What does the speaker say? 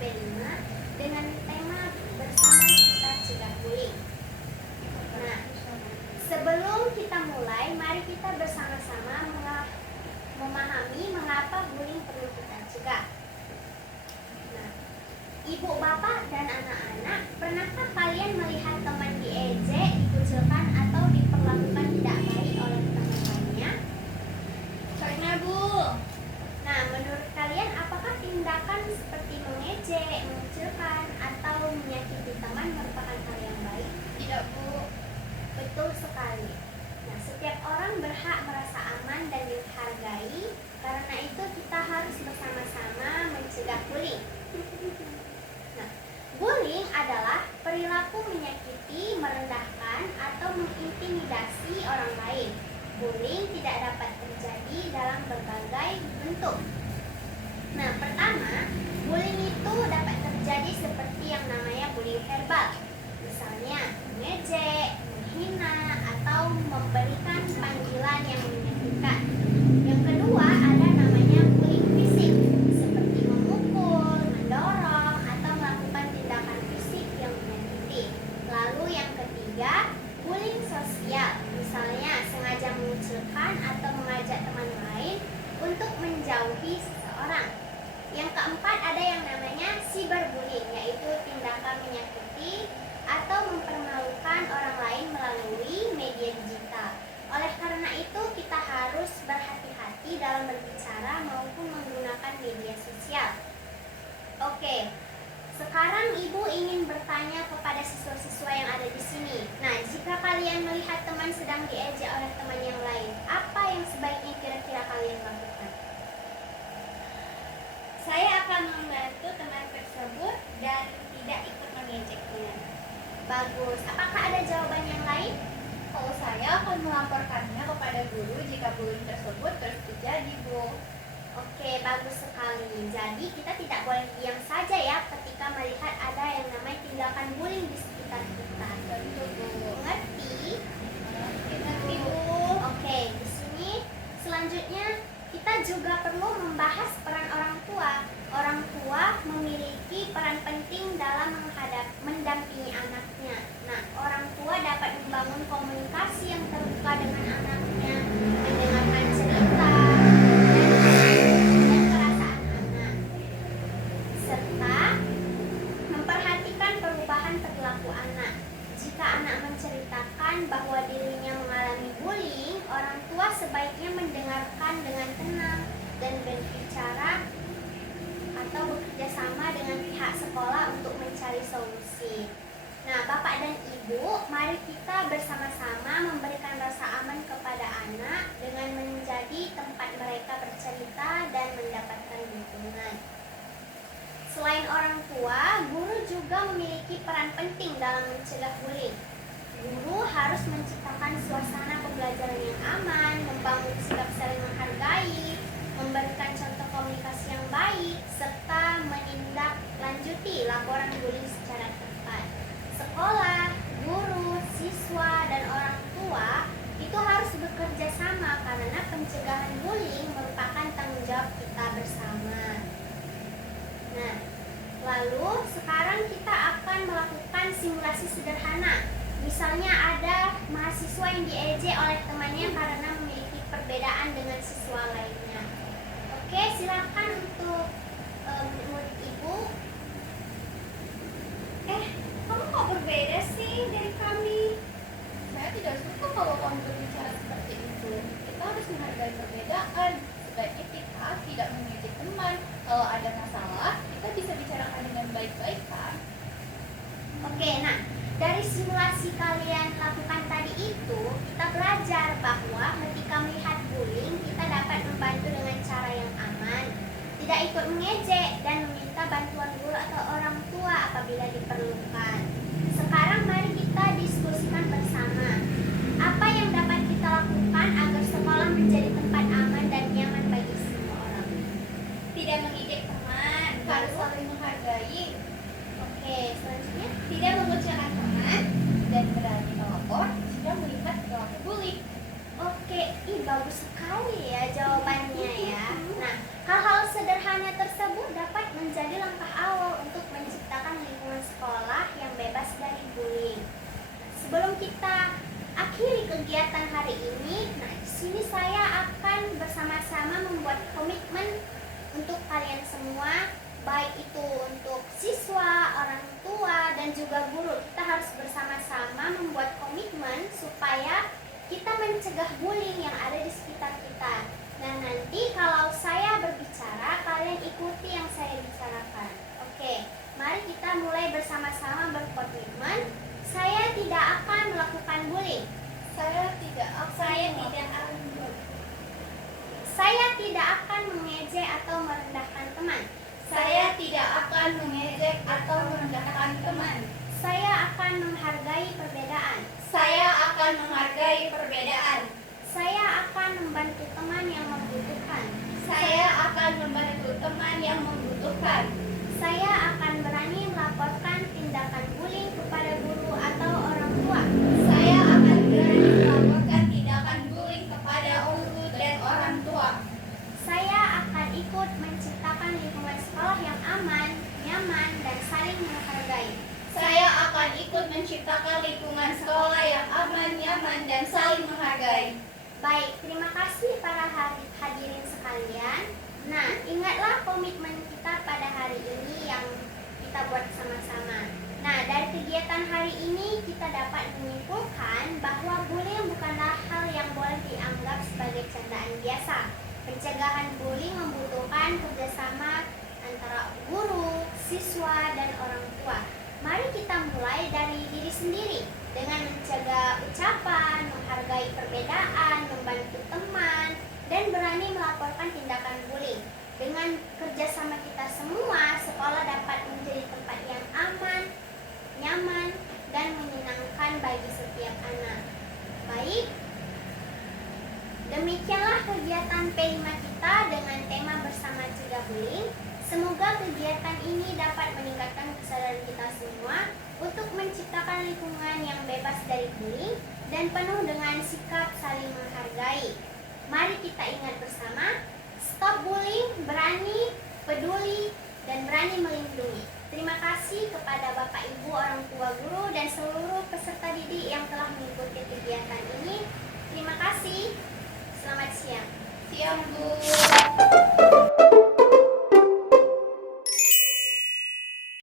kelima dengan tema bersama kita cegah bullying. Nah, sebelum kita mulai, mari kita bersama-sama memahami mengapa bullying perlu kita cegah. Nah, ibu, bapak, dan anak-anak, pernahkah kalian melihat teman diejek, dikucilkan, atau diperlakukan tidak baik oleh teman lainnya? Pernah, Bu. Nah, menurut kalian apakah tindakan seperti mengejek, mengucilkan, atau menyakiti teman merupakan hal yang baik? Tidak, Bu. Betul sekali. Nah, setiap orang berhak merasa aman dan dihargai. Karena itu kita harus bersama-sama mencegah bullying. Nah, bullying adalah perilaku menyakiti, merendahkan, atau mengintimidasi orang lain. Bullying tidak dapat terjadi dalam berbagai bentuk. Nah, pertama, bullying itu dapat terjadi seperti yang namanya bullying verbal. Misalnya, mengejek, menghina, atau memberikan panggilan yang menyakitkan. Yang kedua, ada namanya bullying fisik, seperti memukul, mendorong, atau melakukan tindakan fisik yang menyakiti. Lalu yang ketiga, bullying sosial, misalnya sengaja mengucilkan atau mengajak teman lain untuk menjauhi seseorang. Yang keempat, ada yang namanya cyberbullying, yaitu tindakan menyakiti atau mempermalukan orang lain melalui media digital. Oleh karena itu, kita harus berhati-hati dalam berbicara maupun menggunakan media sosial. Oke, sekarang Ibu ingin bertanya kepada siswa-siswa yang ada di sini. Nah, jika kalian melihat teman sedang diejek oleh teman yang lain, apa yang sebaiknya kira-kira kalian lakukan? Saya akan membantu teman tersebut dan tidak ikut mengejeknya. Bagus. Apakah ada jawaban yang lain? Kalau saya akan melaporkannya kepada guru jika bullying tersebut terus terjadi, Bu. Oke, bagus sekali. Jadi kita tidak boleh diam saja ya ketika melihat ada yang namanya tindakan bullying di sekitar kita. Betul, Bu. Mengerti? Ngerti, Bu. Oke, di sini selanjutnya kita juga perlu membahas peran orang tua. Orang tua memiliki peran penting dalam mendampingi anaknya. Nah, orang tua dapat membangun komunikasi yang terbuka dengan anaknya, mendengarkan cerita, dan perasaan anak, serta memperhatikan perubahan perilaku anak. Jika anak menceritakan bahwa dirinya mengalami bullying, orang tua sebaiknya mendengarkan dengan tenang dan berbicara atau bekerja sama dengan pihak sekolah untuk mencari solusi. Nah, Bapak dan Ibu, mari kita bersama-sama memberikan rasa aman kepada anak dengan menjadi tempat mereka bercerita dan mendapatkan dukungan. Selain orang tua, guru juga memiliki peran penting dalam mencegah bullying. Guru harus menciptakan suasana pembelajaran yang aman, membangun sikap saling menghargai, memberikan contoh komunikasi yang baik, serta menindaklanjuti laporan bullying secara tepat. Sekolah, guru, siswa, dan orang tua itu harus bekerja sama karena pencegahan bullying merupakan tanggung jawab kita bersama. Nah, lalu sekarang kita akan melakukan simulasi sederhana. Misalnya ada mahasiswa yang diejek oleh temannya karena memiliki perbedaan dengan siswa lainnya. Oke, silakan untuk murid Ibu. Kamu kok berbeda sih dari kami? Saya tidak suka kalau kamu berbicara seperti itu. Kita harus menghargai perbedaan. Sebaiknya kita tidak mengejek teman. Kalau ada masalah, kita bisa bicarakan dengan baik-baik, kan? Oke, nah dari simulasi kalian lakukan tadi itu, kita belajar bahwa ketika melihat bullying, kita dapat membantu dengan cara yang aman, tidak ikut mengejek, dan meminta bantuan guru atau orang tua apabila diperlukan. Sekarang mari kita diskusikan bersama. Apa yang dapat kita lakukan agar sekolah menjadi tempat aman dan nyaman bagi semua orang? Tidak mengejek teman, harus saling menghargai. Oke, selanjutnya. Tidak mengucilkan teman dan berani melapor jika melihat perilaku bullying. Oke, bagus sekali ya jawabannya ya. Nah, hal-hal sederhana tersebut dapat menjadi langkah awal kalian semua, baik itu untuk siswa, orang tua, dan juga guru. Kita harus bersama-sama membuat komitmen supaya kita mencegah bullying yang ada di sekitar kita. Nah, nanti kalau saya berbicara, kalian ikuti yang saya bicarakan. Oke, mari kita mulai bersama-sama berkomitmen. Saya tidak akan melakukan bullying. Saya tidak akan mengejek atau merendahkan teman. Saya tidak akan mengejek atau merendahkan teman. Saya akan menghargai perbedaan. Saya akan menghargai perbedaan. Saya akan membantu teman yang membutuhkan. Saya akan membantu teman yang membutuhkan. Saya akan berani melaporkan tindakan bullying kepada guru atau orang tua. Saya akan berani melaporkan tindakan bullying kepada guru dan orang tua. Saya akan ikut menciptakan lingkungan sekolah yang aman, nyaman, dan saling menghargai. Saya akan ikut menciptakan lingkungan sekolah yang aman, nyaman, dan saling menghargai. Baik, terima kasih para hadirin sekalian. Nah, ingatlah komitmen kita pada hari ini yang kita buat sama-sama. Nah, dari kegiatan hari ini kita dapat menyimpulkan bahwa bullying bukanlah hal yang boleh dianggap sebagai candaan biasa. Pencegahan bullying membutuhkan kerjasama antara guru, siswa, dan orang tua. Mari kita mulai dari diri sendiri dengan mencegah ucapan, menghargai perbedaan, membantu teman, dan berani melaporkan tindakan bullying. Dengan kerjasama kita semua, sekolah dapat menjadi tempat yang aman, nyaman, dan menyenangkan bagi setiap anak. Baik, demikianlah kegiatan P5 kita dengan tema bersama cegah bullying. Semoga kegiatan ini dapat meningkatkan kesadaran kita semua untuk menciptakan lingkungan yang bebas dari bullying dan penuh dengan sikap saling menghargai. Mari kita ingat bersama, stop bullying, berani, peduli, dan berani melindungi. Terima kasih kepada Bapak Ibu, orang tua, guru, dan seluruh peserta didik yang telah mengikuti kegiatan ini. Terima kasih. Selamat siang. Siap, Bu.